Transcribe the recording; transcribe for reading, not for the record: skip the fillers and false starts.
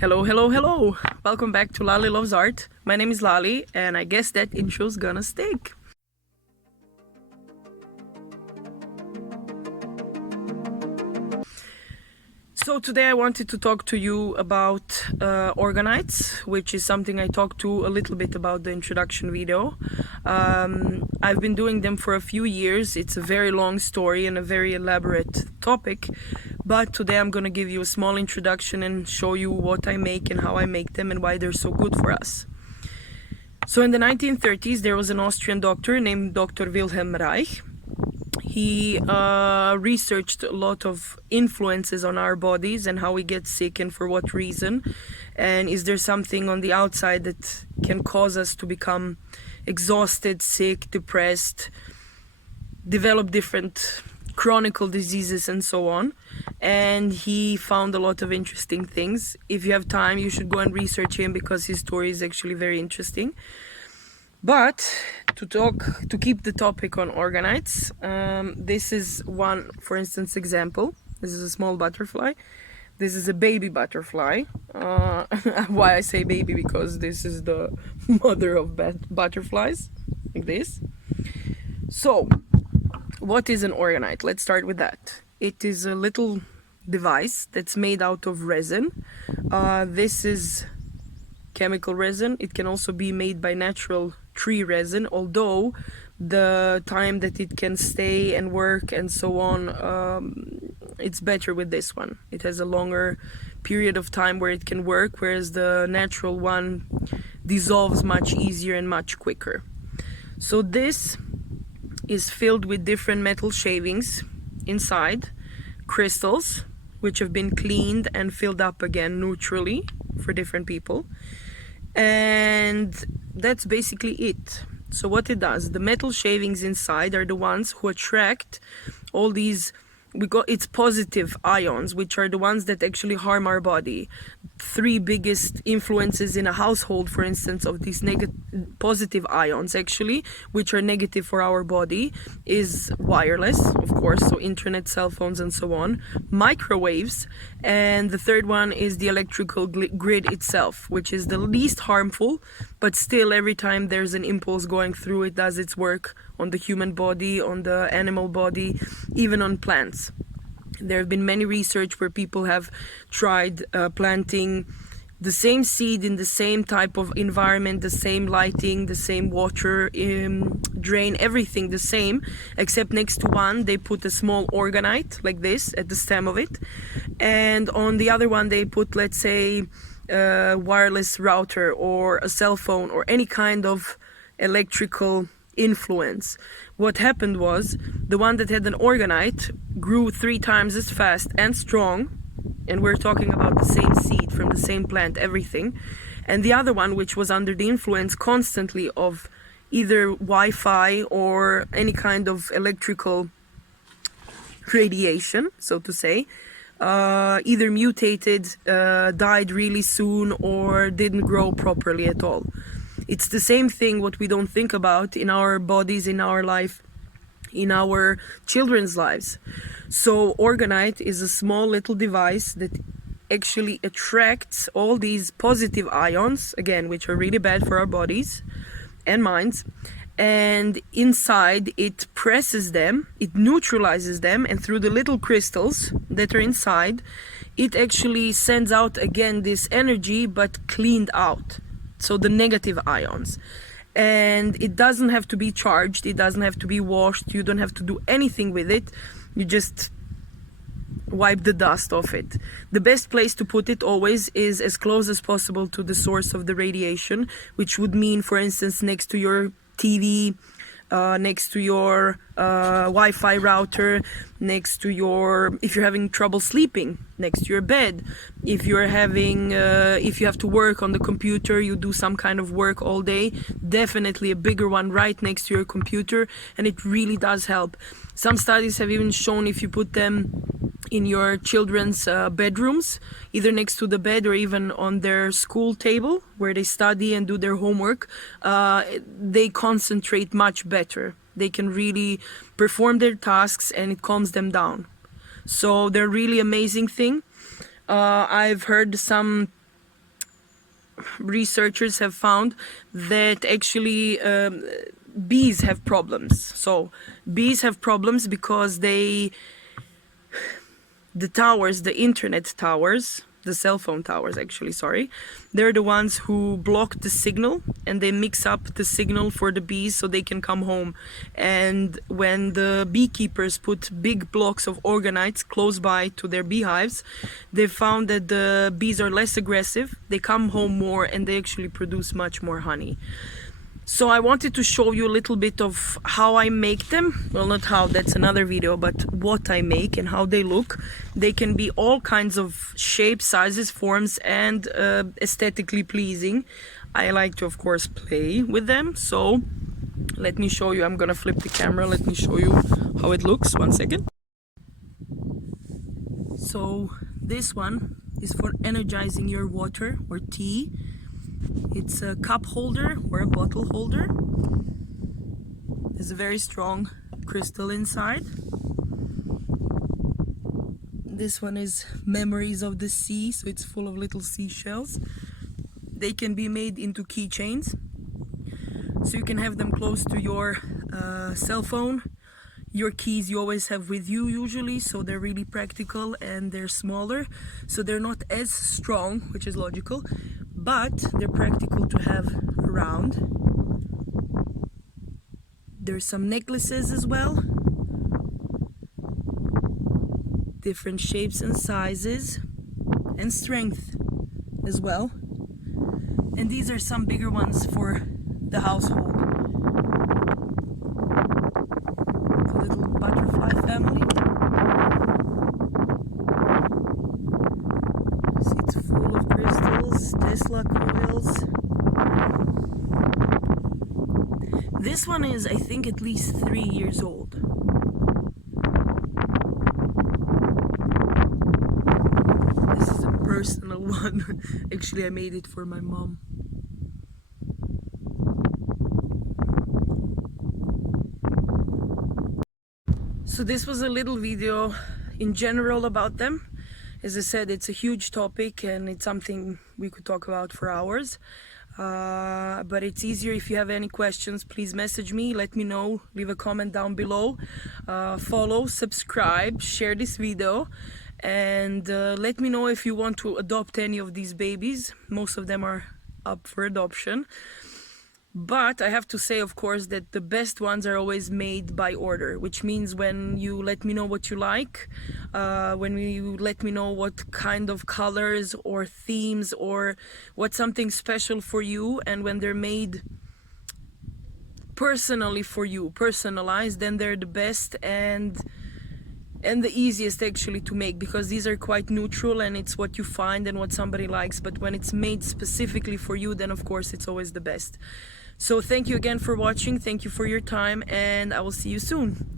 Hello, hello, hello! Welcome back to Lali Loves Art. My name is Lali, and I guess that intro's gonna stick. So today I wanted to talk to you about Orgonites, which is something I talked to a little bit about the introduction video. I've been doing them for a few years. It's a very long story and a very elaborate topic, but today I'm gonna give you a small introduction and show you what I make and how I make them and why they're so good for us. So in the 1930s, there was an Austrian doctor named Dr. Wilhelm Reich. He researched a lot of influences on our bodies and how we get sick and for what reason. And is there something on the outside that can cause us to become exhausted, sick, depressed, develop different chronic diseases and so on. And he found a lot of interesting things. If you have time, you should go and research him because his story is actually very interesting. But to keep the topic on Orgonites, this is one, for instance, example. This is a small butterfly. This is a baby butterfly. Why I say baby? Because this is the mother of butterflies, like this. So, what is an Orgonite? Let's start with that. It is a little device that's made out of resin. This is chemical resin. It can also be made by natural tree resin, although the time that it can stay and work and so on, it's better with this one. It has a longer period of time where it can work, whereas the natural one dissolves much easier and much quicker. So this is filled with different metal shavings inside, crystals which have been cleaned and filled up again neutrally for different people. And that's basically it. So what it does, the metal shavings inside are the ones who attract all these, it's positive ions, which are the ones that actually harm our body. Three biggest influences in a household, for instance, of these positive ions actually, which are negative for our body, is wireless, of course, so internet, cell phones and so on, microwaves, and the third one is the electrical grid itself, which is the least harmful, but still every time there's an impulse going through, it does its work on the human body, on the animal body, even on plants. There have been many research where people have tried planting the same seed in the same type of environment, the same lighting, the same water drain, everything the same, except next to one they put a small orgonite like this at the stem of it, and on the other one they put, let's say, a wireless router or a cell phone or any kind of electrical influence. What happened was the one that had an orgonite grew 3 times as fast and strong, and we're talking about the same seed from the same plant, everything, and the other one, which was under the influence constantly of either Wi-Fi or any kind of electrical radiation, so to say, either mutated, died really soon, or didn't grow properly at all. It's the same thing what we don't think about in our bodies, in our life, in our children's lives. So Orgonite is a small little device that actually attracts all these positive ions, again, which are really bad for our bodies and minds, and inside it presses them, it neutralizes them, and through the little crystals that are inside, it actually sends out again this energy, but cleaned out. So the negative ions. And it doesn't have to be charged, it doesn't have to be washed, you don't have to do anything with it, you just wipe the dust off it. The best place to put it always is as close as possible to the source of the radiation, which would mean, for instance, next to your TV, next to your Wi-Fi router, next to your, if you're having trouble sleeping, next to your bed, if you're having, if you have to work on the computer, you do some kind of work all day, definitely a bigger one right next to your computer, and it really does help. Some studies have even shown if you put them in your children's bedrooms, either next to the bed or even on their school table where they study and do their homework, they concentrate much better. They can really perform their tasks and it calms them down. So they're really amazing thing. I've heard some researchers have found that actually bees have problems. So bees have problems because the towers, the internet towers, the cell phone towers actually, sorry, they're the ones who block the signal, and they mix up the signal for the bees so they can come home. And when the beekeepers put big blocks of orgonites close by to their beehives, they found that the bees are less aggressive, they come home more, and they actually produce much more honey. So I wanted to show you a little bit of how I make them. Well, not how, that's another video, but what I make and how they look. They can be all kinds of shapes, sizes, forms, and aesthetically pleasing. I like to, of course, play with them. So let me show you. I'm gonna flip the camera. Let me show you how it looks. 1 second. So this one is for energizing your water or tea. It's a cup holder or a bottle holder. There's a very strong crystal inside. This one is Memories of the Sea, so it's full of little seashells. They can be made into keychains, so you can have them close to your cell phone. Your keys you always have with you usually, so they're really practical, and they're smaller, so they're not as strong, which is logical, but they're practical to have around. There's some necklaces as well, different shapes and sizes, and strength as well. And these are some bigger ones for the household. The little butterfly family. See, it's full of crystals, Tesla coils. This one is, I think, at least 3 years old. This is a personal one. Actually, I made it for my mom. So this was a little video in general about them. As I said, it's a huge topic and it's something we could talk about for hours. But it's easier if you have any questions, please message me, let me know, leave a comment down below, follow, subscribe, share this video, and let me know if you want to adopt any of these babies. Most of them are up for adoption. But I have to say, of course, that the best ones are always made by order, which means when you let me know what you like, when you let me know what kind of colors or themes or what's something special for you, and when they're made personally for you, personalized, then they're the best and the easiest actually to make, because these are quite neutral and it's what you find and what somebody likes. But when it's made specifically for you, then of course it's always the best. So thank you again for watching, thank you for your time, and I will see you soon.